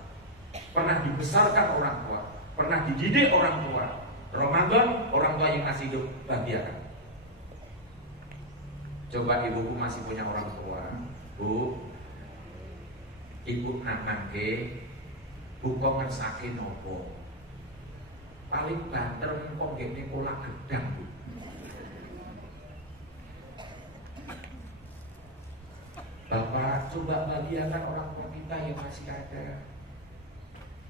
pernah dibesarkan orang tua, pernah dididik orang tua, Ramadan orang tua yang masih hidup bahagiakan. Coba ibuku masih punya orang tua, Bu, ibu nak nangke, buka ngersake nopo, paling banter kok gini kolak gedang, Bu. Bapak coba bahagiakan orang tua kita yang masih ada.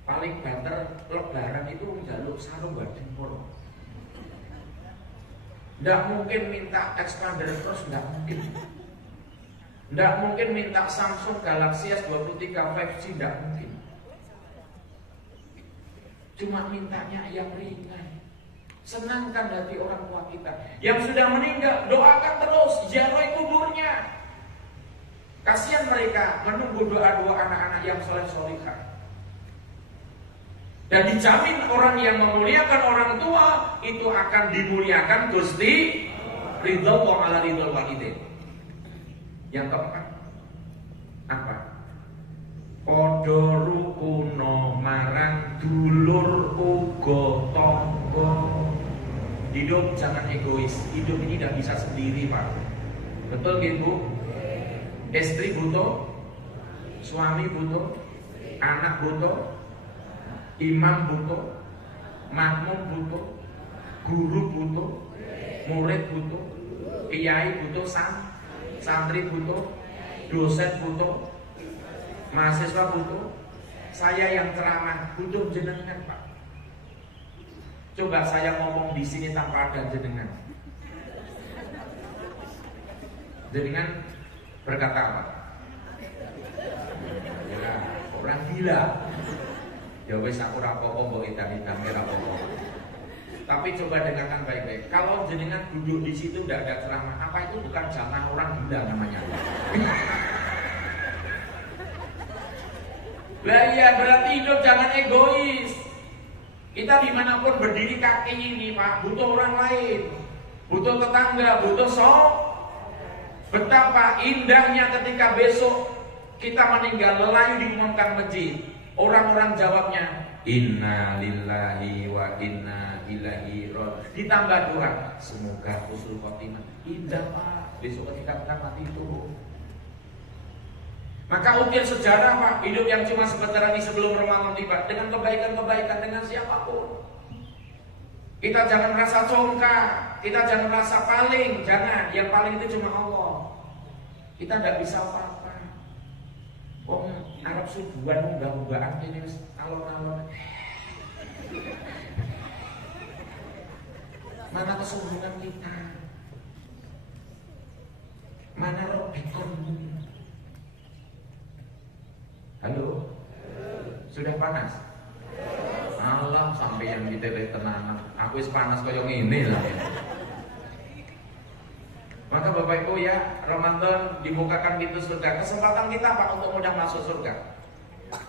Paling banter lebaran itu jaluk sarung badempur. Nggak mungkin minta expander terus, nggak mungkin. Nggak mungkin minta Samsung Galaxy S23 5G, nggak mungkin. Cuma mintanya yang ringan. Senangkan hati orang tua kita yang sudah meninggal, doakan terus, ziarahi kuburnya. Kasihan mereka menunggu doa-doa anak-anak yang soleh-solihah. Dan dijamin orang yang memuliakan orang tua itu akan dimuliakan Gusti ridho wa ala ridho walidain. Yang keempat apa? Padha rukuno marang dulur uga tangga. Hidup jangan egois. Hidup ini tidak bisa sendiri, Pak. Betul nggih, Bu? Istri butuh, suami butuh, anak butuh, imam butuh, makmum butuh, guru butuh, murid butuh, kiai butuh, santri butuh, dosen butuh, mahasiswa butuh, saya yang ceramah butuh jenengan, Pak. Coba saya ngomong di sini tanpa ada jenengan. Jenengan berkata apa? Ya, orang gila. Ya wis aku ra apa-apa mbok edan-edan ora apa-apa. Tapi coba dengarkan baik-baik. Kalau jenengan duduk di situ tidak ada ceramah, apa itu bukan jamaah orang gila namanya? Lah iya, berarti hidup jangan egois. Kita dimanapun berdiri kaki ini, Pak, butuh orang lain, butuh tetangga, butuh Betapa indahnya ketika besok kita meninggal, lelayu diumumkan masjid. Orang-orang jawabnya inna lillahi wa inna ilaihi raji'un. Ditambah doa, semoga husnul khotimah. Indah, Pak, besok ketika kita mati itu. Maka ukir sejarah, Pak, hidup yang cuma sebentar ini sebelum Ramadan tiba, dengan kebaikan-kebaikan dengan siapapun. Kita jangan merasa congkak, kita jangan merasa paling, jangan. Yang paling itu cuma Allah. Kita tidak bisa apa-apa. Wong Arab subuhan munggah-munggahan ini alon-alon. Mana kesombongan kita? Mana Robikon? Halo? Sudah panas? Allah sampai yang diteleh tenanan. Aku wis panas koyo ngene lah. Maka Bapak Ibu ya, Ramadan dibukakan pintu surga. Kesempatan kita Pak untuk mudah masuk surga.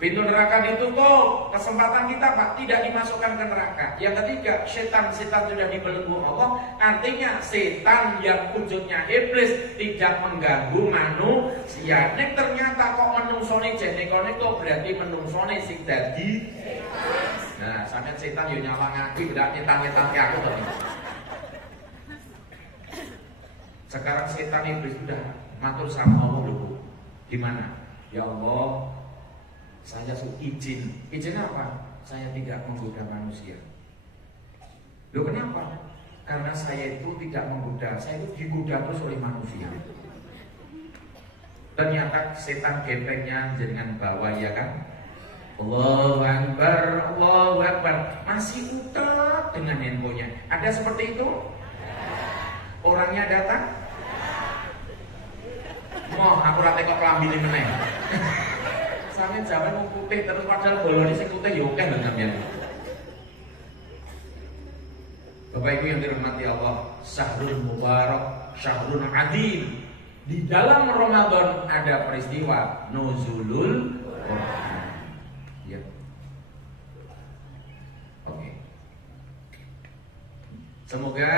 Pintu neraka ditutup. Kesempatan kita Pak tidak dimasukkan ke neraka. Yang ketiga, setan sudah dibelenggu Allah. Artinya setan yang wujudnya iblis tidak mengganggu manusia. Nek ternyata kok menungsone jenekone kok berarti menungsone sing dadi. Nah, sampeyan setan yo nyawang aku ndak nyetan-nyetan ke aku tadi. Sekarang setan iblis sudah matur sama Allah dulu. Gimana? Ya Allah, saya izin. Izin apa? Saya tidak menggoda manusia. Loh kenapa? Karena saya itu tidak menggoda, saya itu digoda terus oleh manusia. Ternyata setan gepengnya dengan bawa, ya kan? Allahu Akbar, Allahu Akbar, masih utek dengan handphonenya. Ada seperti itu? Orangnya datang? Moh, aku rate kok kelambine meneh. Sampe jaman mau putih terus padahal bolone sing putih ya akeh lho sampeyan. Bapak Ibu yang dirahmati Allah, syahrul mubarak, syahrul adim. Di dalam Ramadan ada peristiwa nuzulul Quran. Ya. Oke. Semoga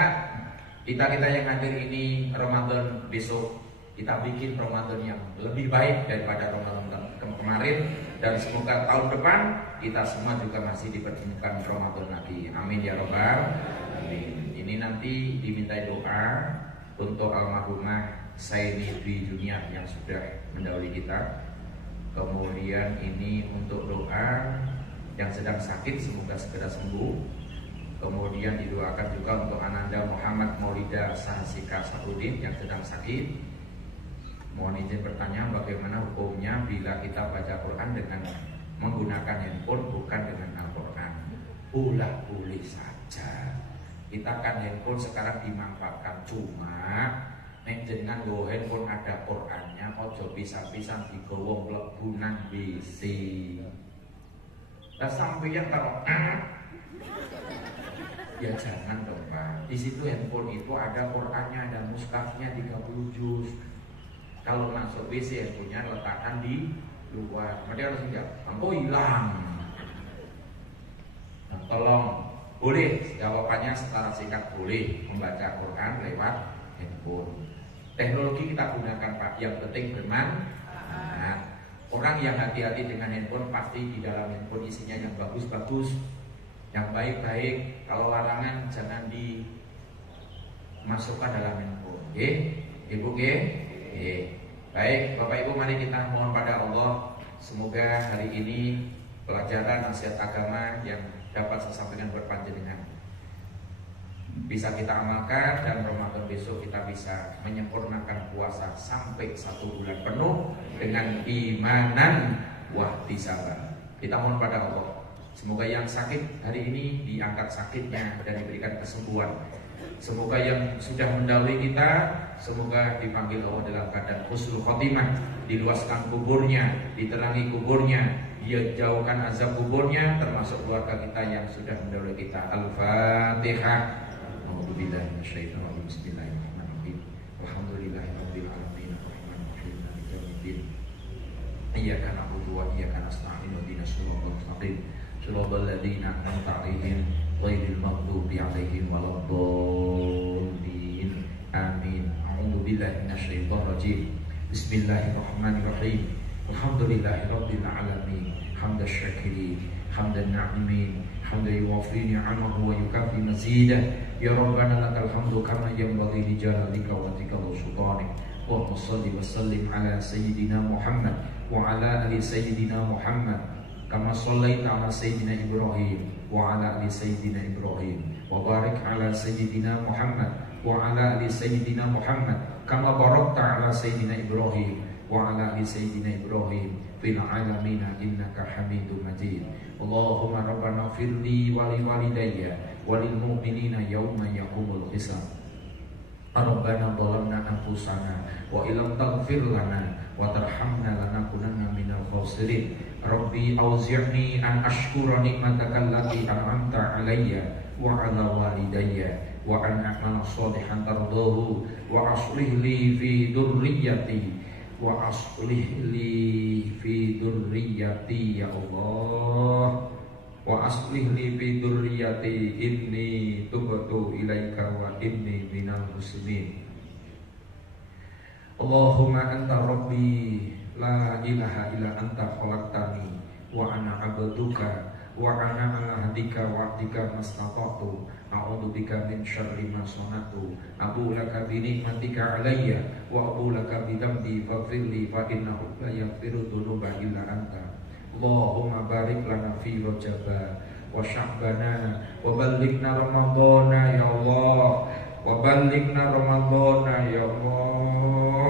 kita yang hadir ini Ramadan besok kita bikin Ramadan yang lebih baik daripada Ramadan kemarin, dan semoga tahun depan kita semua juga masih dipertemukan Ramadan lagi. Amin ya robbal alamin. Ini nanti dimintai doa untuk almarhumah Saini Dwi Dunia yang sudah mendahului kita. Kemudian ini untuk doa yang sedang sakit semoga segera sembuh. Kemudian didoakan juga untuk Ananda Muhammad Maulida Sahasika Saudin yang sedang sakit. Mohon izin bertanya, bagaimana hukumnya bila kita baca Quran dengan menggunakan handphone bukan dengan Al-Quran? Boleh saja. Kita kan handphone sekarang dimanfaatkan, cuma nek jenengan nggo handphone ada Qurannya, ojo bisa-bisa digowo mlebu nang WC. Lah sampeyan karo ya jangan dong Pak. Di situ handphone itu ada Qurannya, ada mushafnya 30 juz. Kalau masuk WC handphonenya letakkan di luar. Kemudian harus enggak, lampu hilang. Nah, tolong boleh jawabannya secara singkat, boleh membaca Quran lewat handphone. Teknologi kita gunakan Pak, yang penting bermanfaat. Orang yang hati-hati dengan handphone pasti di dalam handphone isinya yang bagus-bagus, yang baik-baik. Kalau larangan jangan dimasukkan dalam handphone. Oke, Ibu oke? Baik, Bapak Ibu, mari kita mohon pada Allah, semoga hari ini pelajaran nasihat agama yang dapat saya sampaikan berpanjenengan bisa kita amalkan, dan Ramadan besok kita bisa menyempurnakan puasa sampai 1 bulan penuh dengan imanan wahtisaban. Kita mohon pada Allah, semoga yang sakit hari ini diangkat sakitnya dan diberikan kesembuhan. Semoga yang sudah mendahului kita, semoga dipanggil Allah dalam keadaan husnul khotimah, diluaskan kuburnya, diterangi kuburnya, dia jauhkan azab kuburnya, termasuk keluarga kita yang sudah mendahului kita. Al-Fatihah. A'udzubillahi minasyaitonir rajim. Bismillahirrahmanirrahim. Alhamdulillahirabbil alamin arrahmanirrahim maliki yaumiddin. Iyyaka na'budu wa iyyaka nasta'in ihdinas siratal mustaqim. Shiratal ladzina an'amta 'alaihim ghairil maghdubi 'alaihim waladdallin. Amin. A'udzubillahi minasyaitonir rajim. Bismillahirrahmanirrahim. Alhamdulillahirabbil alamin. Hamdan syakirin, hamdan na'imin, hamdan yuwafi ni'amahu wa yukafi mazidah. Ya Rabbana lakal hamdu kama yanbaghi li jalalika wa tikal sultanik. Wa shalli wa sallim ala sayyidina Muhammad wa ala ali sayyidina Muhammad kama shallaita ala sayyidina Ibrahim wa ala ali sayyidina Ibrahim wa barik ala sayyidina Muhammad wa ala ali sayyidina Muhammad kama barakta ala sayyidina Ibrahim wa ala ali sayyidina Ibrahim fil alamin innaka Hamidum Majid. Allahumma rabbana firli wa li walidayya wa lil mu'minina yawma yaqumul hisab. Rabbana dhalamna anfusana wa illam taghfir lana wa tarhamna lanakunanna minal khasirin. Rabbi auzi'ni an ashkura nikmataka allati an'amta alayya wa ala walidayya wa an a'mala shalihan tardahu wa aslih li fi dhurriyyati wa aslih li fi dhurriyyati ya Allah wa aslih li fi dhurriyyati inni tubtu ilaika wa inni minal muslimin. Allahumma anta rabbi la ilaha illa anta khalaqtani wa ana 'abduka wa ana 'ala hadika wa 'adika mastata'tu a'udzu bika min syarri ma sana'tu abu laka bi ni'matika 'alayya wa abu laka bi dhanbi faghfirli fa innahu la yaghfiru dzunuba illa anta. Allahumma barik lana fi Rajab wa sya'bana wa ballighna ramadhana ya Allah, wa ballighna ramadhana ya Allah,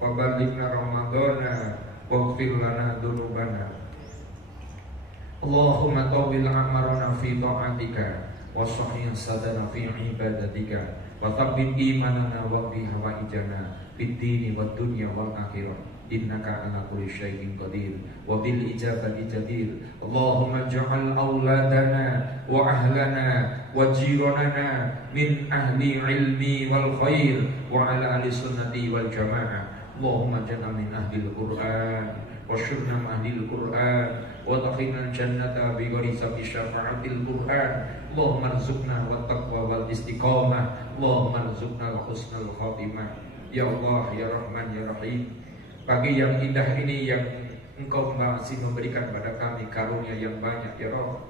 wa ballighna ramadhana waghfir lana dzunubana. Allahumma tawwil amarana fi ta'atika wa sahih sadana fi ibadatika wa thabbit imanana wa bi hawaijana fid dini wad dunya wal akhirah innaka ala kulli syai'in qadir wa bil ijabati jadir. Allahumma ij'al auladana wa ahlana wa jiranana min ahli ilmi wal khair wa ala ahli sunnati wal jamaah. Allahumma ja'alna min ahli al-Qur'an wa syurna ahli al-Qur'an wa takhina al-jannata bi ghairi sabi syafa'atil Qur'an. Allahumma rzuqna wat taqwa wal istiqamah. Allahumma rzuqna husnul khatimah. Ya Allah ya Rahman ya Rahim, pagi yang indah ini yang Engkau masih memberikan pada kami karunia yang banyak ya Rabb.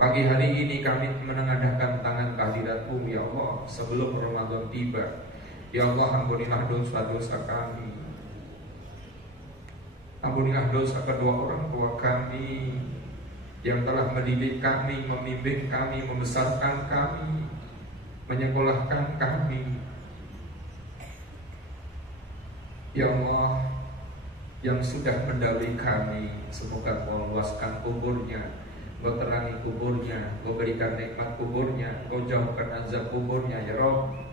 Pagi hari ini kami menengadahkan tangan kehadirat-Mu ya Allah sebelum Ramadan tiba. Ya Allah, ampunilah dosa-dosa kami, ampunilah dosa kedua orang tua kami yang telah mendidik kami, membimbing kami, membesarkan kami, menyekolahkan kami. Ya Allah, yang sudah mendahului kami, semoga Kau luaskan kuburnya, Kau terangi kuburnya, Kau berikan nikmat kuburnya, Kau jauhkan azab kuburnya ya Rabb.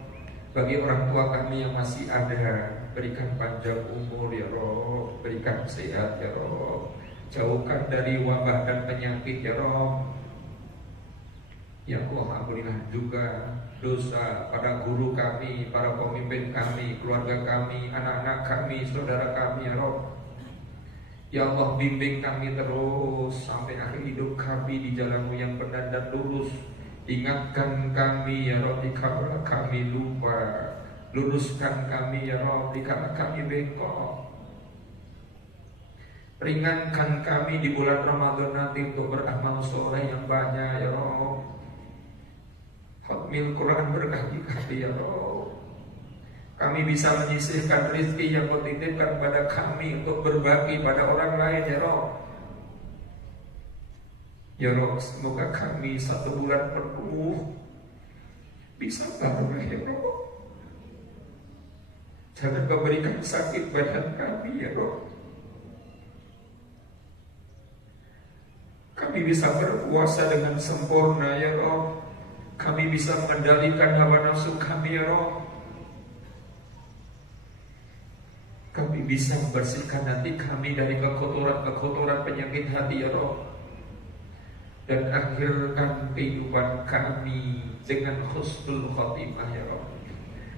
Bagi orang tua kami yang masih ada, berikan panjang umur ya Rabb, berikan sehat ya Rabb, jauhkan dari wabah dan penyakit ya Rabb. Ya Allah, ampunilah juga dosa pada guru kami, para pemimpin kami, keluarga kami, anak-anak kami, saudara kami ya Rabb. Ya Allah, bimbing kami terus sampai akhir hidup kami di jalan-Mu yang benar dan lurus. Ingatkan kami ya Rabb dikala kami lupa, luruskan kami ya Rabb dikala kami bengkok. Ringankan kami di bulan Ramadan nanti untuk beramal soleh yang banyak ya Rabb. Khatmil Quran berkati kami ya Rabb. Kami bisa menyisihkan rezeki yang Kau titipkan pada kami untuk berbagi pada orang lain ya Rabb. Ya Rabb, semoga kami satu bulan penuh bisa barokah ya Rabb. Jangan Kau berikan sakit badan kami ya Rabb. Kami bisa berpuasa dengan sempurna ya Rabb. Kami bisa mengendalikan hawa nafsu kami ya Rabb. Kami bisa membersihkan hati kami dari kekotoran penyakit hati ya Rabb. Dan akhirkan kehidupan kami dengan husnul khatimah ya Rabb.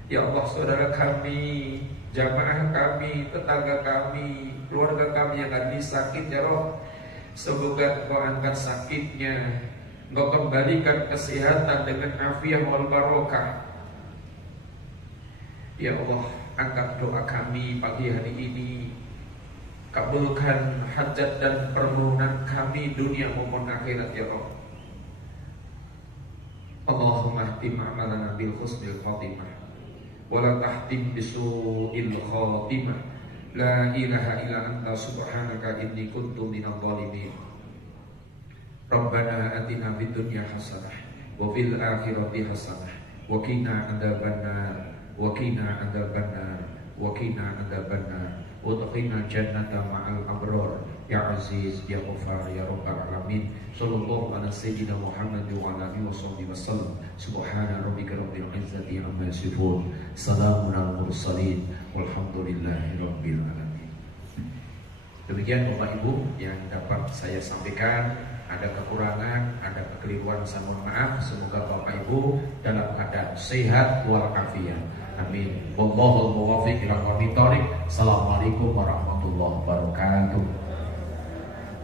Ya Allah, saudara kami, jamaah kami, tetangga kami, keluarga kami yang lagi sakit ya Rabb, semoga Kau angkat sakitnya, Kau kembalikan kesehatan dengan afiah wal barokah. Ya Allah, angkat doa kami pagi hari ini. Kabulkan hajat dan permohonan kami dunia maupun akhirat ya Rabb. Allahumma ahtim a'malana bil husnil khatimah wa la tahtim bisu'il khatimah. La ilaha illa anta subhanaka inni kuntu minadh dhalimin. Rabbana atina fid dunya hasanah wa fil akhirati hasanah wa qina adzabannar wa qina adzabannar wa qina adzabannar. Udkhilna jannata ma'al abrar ya aziz ya ghafar ya rabbal alamin. Sallallahu ala sayyidina Muhammad wa ala alihi wasallam. Subhana rabbika rabbil izzati amma yasifun. Salamun alal mursalin walhamdulillahi rabbil alamin. Demikian Bapak Ibu yang dapat saya sampaikan. Ada kekurangan, ada kekeliruan, saya mohon maaf. Semoga Bapak Ibu dalam keadaan sehat walafiat. Amin. Wallahul muwaffiq ila aqwamit thoriq. Assalamualaikum warahmatullahi wabarakatuh.